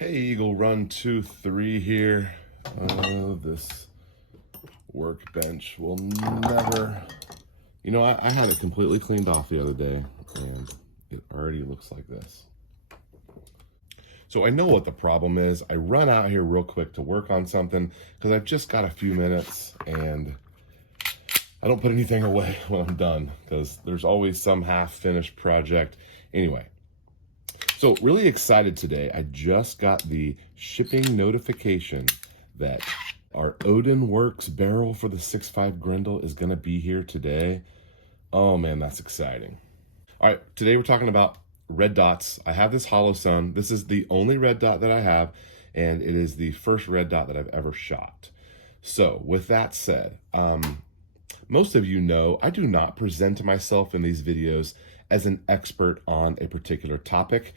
Hey, Eagle Run 2-3 here. This workbench will never... I had it completely cleaned off the other day, and it already looks like this. So I know what the problem is. I run out here real quick to work on something because I've just got a few minutes, and I don't put anything away when I'm done because there's always some half-finished project. Anyway. So really excited today. I just got the shipping notification that our Odin Works barrel for the 6.5 Grendel is going to be here today. Oh man, that's exciting. All right, today we're talking about red dots. I have this Holosun. This is the only red dot that I have, and it is the first red dot that I've ever shot. So with that said, most of you know I do not present myself in these videos as an expert on a particular topic.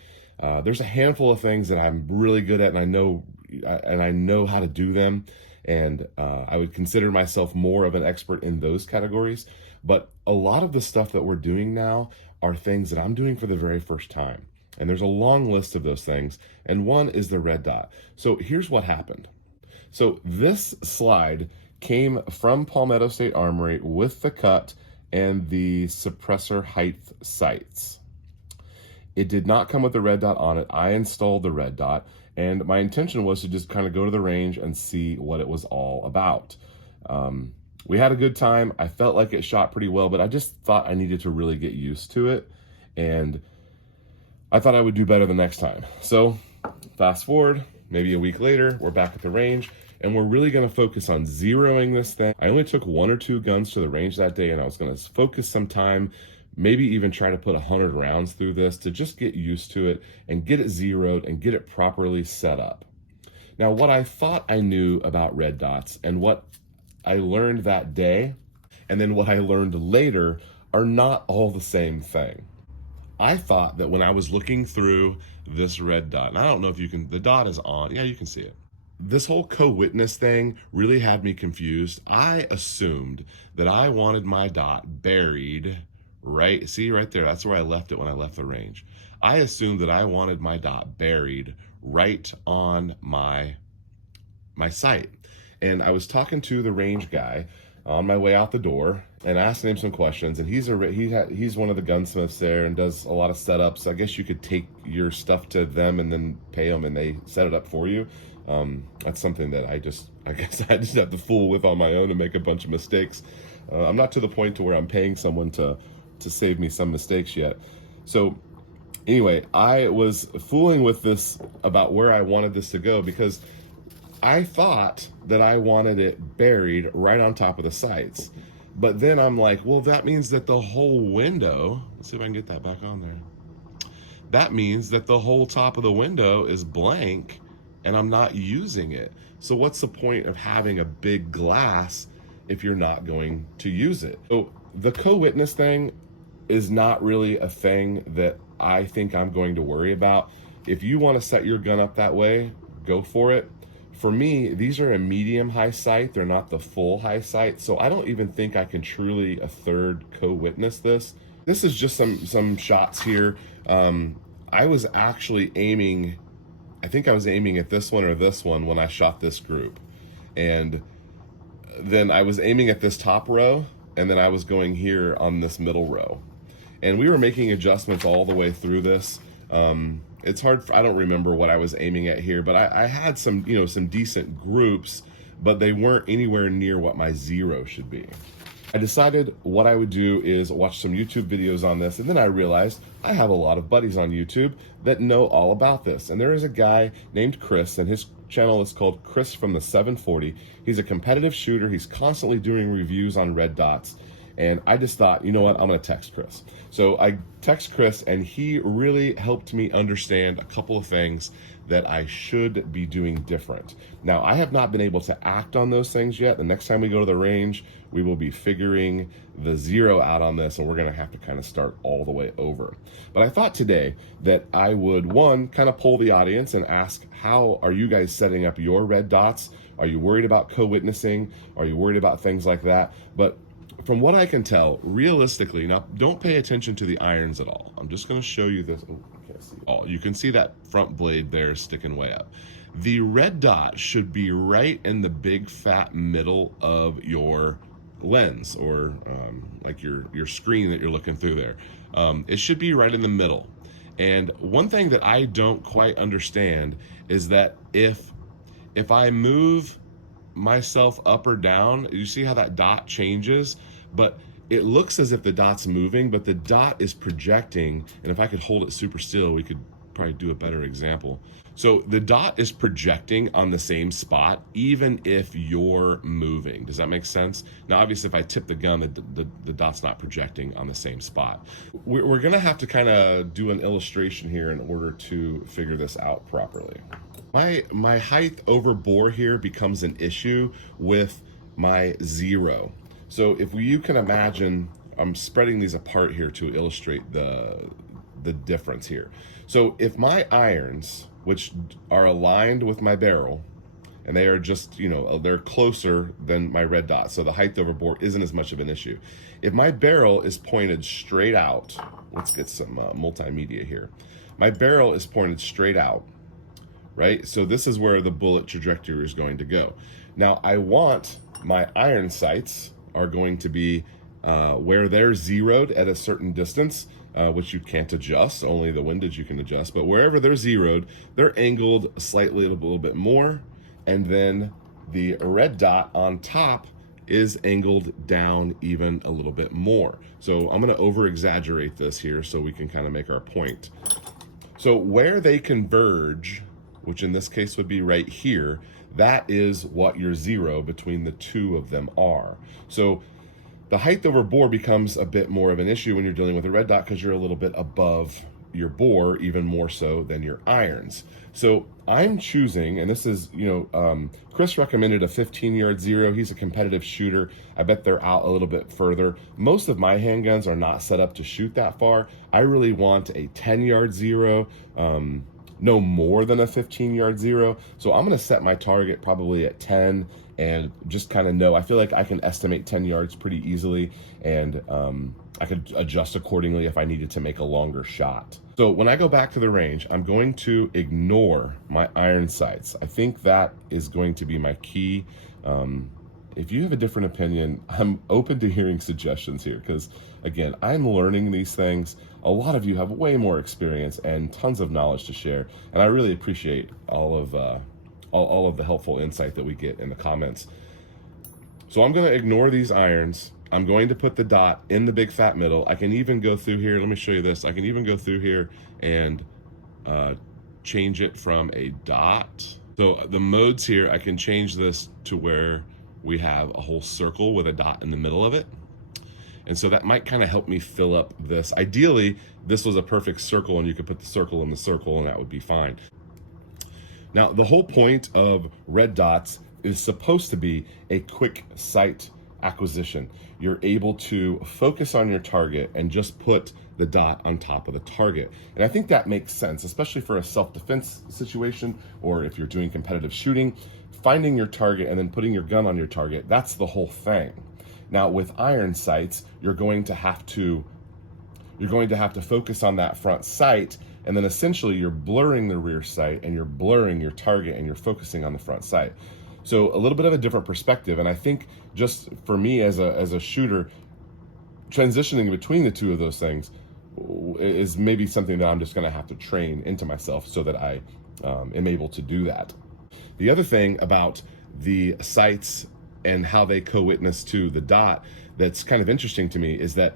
There's a handful of things that I'm really good at, and I know how to do them, and I would consider myself more of an expert in those categories. But a lot of the stuff that we're doing now are things that I'm doing for the very first time, and there's a long list of those things, and one is the red dot. So here's what happened. So this slide came from Palmetto State Armory with the cut and the suppressor height sights. It did not come with the red dot on it. I installed the red dot, and my intention was to just kind of go to the range and see what it was all about. We had a good time. I felt like it shot pretty well, but I just thought I needed to really get used to it, and I thought I would do better the next time. So fast forward, maybe a week later, we're back at the range, and we're really going to focus on zeroing this thing. I only took 1 or 2 guns to the range that day, and I was going to focus some time, maybe even try to put 100 rounds through this to just get used to it and get it zeroed and get it properly set up. Now, what I thought I knew about red dots and what I learned that day and then what I learned later are not all the same thing. I thought that when I was looking through this red dot, and I don't know if you can, the dot is on, yeah, you can see it. This whole co-witness thing really had me confused. I assumed that I wanted my dot buried right, see right there, that's where I left it when I left the range. I assumed that I wanted my dot buried right on my sight. And I was talking to the range guy on my way out the door and asking him some questions, and he's one of the gunsmiths there and does a lot of setups. I guess you could take your stuff to them and then pay them and they set it up for you. That's something that I guess I just have to fool with on my own and make a bunch of mistakes. I'm not to the point to where I'm paying someone to save me some mistakes yet. So anyway, I was fooling with this about where I wanted this to go because I thought that I wanted it buried right on top of the sights. But then I'm like, well, that means that the whole window, let's see if I can get that back on there. That means that the whole top of the window is blank and I'm not using it. So what's the point of having a big glass if you're not going to use it? So the co-witness thing is not really a thing that I think I'm going to worry about. If you want to set your gun up that way, go for it. For me, these are a medium high sight. They're not the full high sight. So I don't even think I can truly a third co-witness this. This is just some shots here. I was actually aiming, I think I was aiming at this one or this one when I shot this group. And then I was aiming at this top row, and then I was going here on this middle row. And we were making adjustments all the way through this. It's hard, I don't remember what I was aiming at here, but I had some decent groups, but they weren't anywhere near what my zero should be. I decided what I would do is watch some YouTube videos on this, and then I realized I have a lot of buddies on YouTube that know all about this. And there is a guy named Chris, and his channel is called Chris from the 740. He's a competitive shooter. He's constantly doing reviews on red dots. And I just thought, you know what, I'm gonna text Chris. So I text Chris, and he really helped me understand a couple of things that I should be doing different. Now, I have not been able to act on those things yet. The next time we go to the range, we will be figuring the zero out on this, and we're gonna have to kind of start all the way over. But I thought today that I would, one, kind of poll the audience and ask, how are you guys setting up your red dots? Are you worried about co-witnessing? Are you worried about things like that? But from what I can tell, realistically, now don't pay attention to the irons at all. I'm just gonna show you this. Oh, okay. all. You can see that front blade there sticking way up. The red dot should be right in the big fat middle of your lens, or like your screen that you're looking through there. It should be right in the middle. And one thing that I don't quite understand is that if I move myself up or down, you see how that dot changes, but it looks as if the dot's moving, but the dot is projecting. And if I could hold it super still, we could probably do a better example. So the dot is projecting on the same spot, even if you're moving. Does that make sense? Now, obviously, if I tip the gun, the dot's not projecting on the same spot. We're gonna have to kind of do an illustration here in order to figure this out properly. My height over bore here becomes an issue with my zero. So if you can imagine, I'm spreading these apart here to illustrate the difference here. So if my irons, which are aligned with my barrel, and they are just, you know, they're closer than my red dot, so the height over bore isn't as much of an issue. If my barrel is pointed straight out, let's get some multimedia here. My barrel is pointed straight out, right? So this is where the bullet trajectory is going to go. Now I want my iron sights are going to be where they're zeroed at a certain distance, which you can't adjust, only the windage you can adjust, but wherever they're zeroed, they're angled slightly a little bit more, and then the red dot on top is angled down even a little bit more. So I'm gonna over exaggerate this here so we can kind of make our point. So where they converge, which in this case would be right here, that is what your zero between the two of them are. So the height over bore becomes a bit more of an issue when you're dealing with a red dot because you're a little bit above your bore, even more so than your irons. So I'm choosing, and this is, you know, Chris recommended a 15-yard zero. He's a competitive shooter. I bet they're out a little bit further. Most of my handguns are not set up to shoot that far. I really want a 10-yard zero, no more than a 15-yard zero. So I'm gonna set my target probably at 10 and just kind of know, I feel like I can estimate 10 yards pretty easily, and I could adjust accordingly if I needed to make a longer shot. So when I go back to the range, I'm going to ignore my iron sights. I think that is going to be my key. If you have a different opinion, I'm open to hearing suggestions here, because again, I'm learning these things. A lot of you have way more experience and tons of knowledge to share, and I really appreciate all of the helpful insight that we get in the comments. So I'm going to ignore these irons. I'm going to put the dot in the big fat middle. I can even go through here. Let me show you this. I can even go through here and change it from a dot. So the modes here, I can change this to where we have a whole circle with a dot in the middle of it. And so that might kind of help me fill up this. Ideally, this was a perfect circle and you could put the circle in the circle and that would be fine. Now, the whole point of red dots is supposed to be a quick sight acquisition. You're able to focus on your target and just put the dot on top of the target. And I think that makes sense, especially for a self-defense situation, or if you're doing competitive shooting, finding your target and then putting your gun on your target, that's the whole thing. Now with iron sights, you're going to have to focus on that front sight, and then essentially you're blurring the rear sight and you're blurring your target and you're focusing on the front sight. So a little bit of a different perspective, and I think just for me as a shooter, transitioning between the two of those things is maybe something that I'm just going to have to train into myself so that I am able to do that. The other thing about the sights and how they co-witness to the dot that's kind of interesting to me is that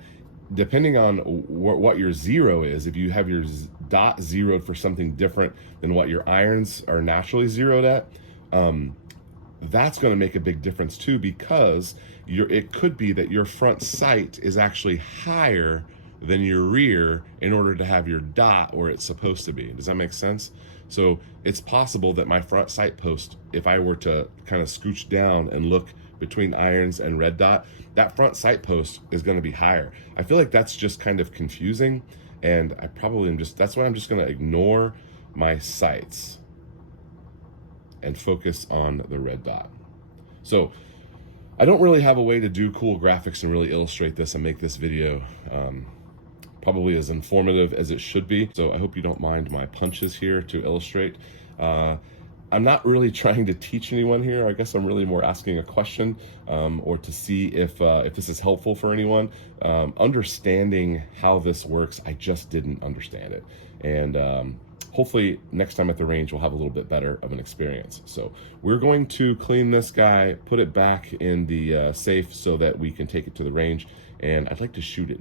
depending on what your zero is, if you have your dot zeroed for something different than what your irons are naturally zeroed at, that's going to make a big difference too, because it could be that your front sight is actually higher than your rear in order to have your dot where it's supposed to be. Does that make sense? So it's possible that my front sight post, if I were to kind of scooch down and look between irons and red dot, that front sight post is going to be higher. I feel like that's just kind of confusing, and I probably am that's why I'm just going to ignore my sights and focus on the red dot. So I don't really have a way to do cool graphics and really illustrate this and make this video probably as informative as it should be. So I hope you don't mind my punches here to illustrate. I'm not really trying to teach anyone here. I guess I'm really more asking a question, or to see if this is helpful for anyone. Understanding how this works, I just didn't understand it. And hopefully next time at the range, we'll have a little bit better of an experience. So we're going to clean this guy, put it back in the safe so that we can take it to the range. And I'd like to shoot it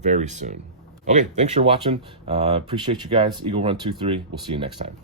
very soon. Okay, thanks for watching. Appreciate you guys. Eagle Run 23. We'll see you next time.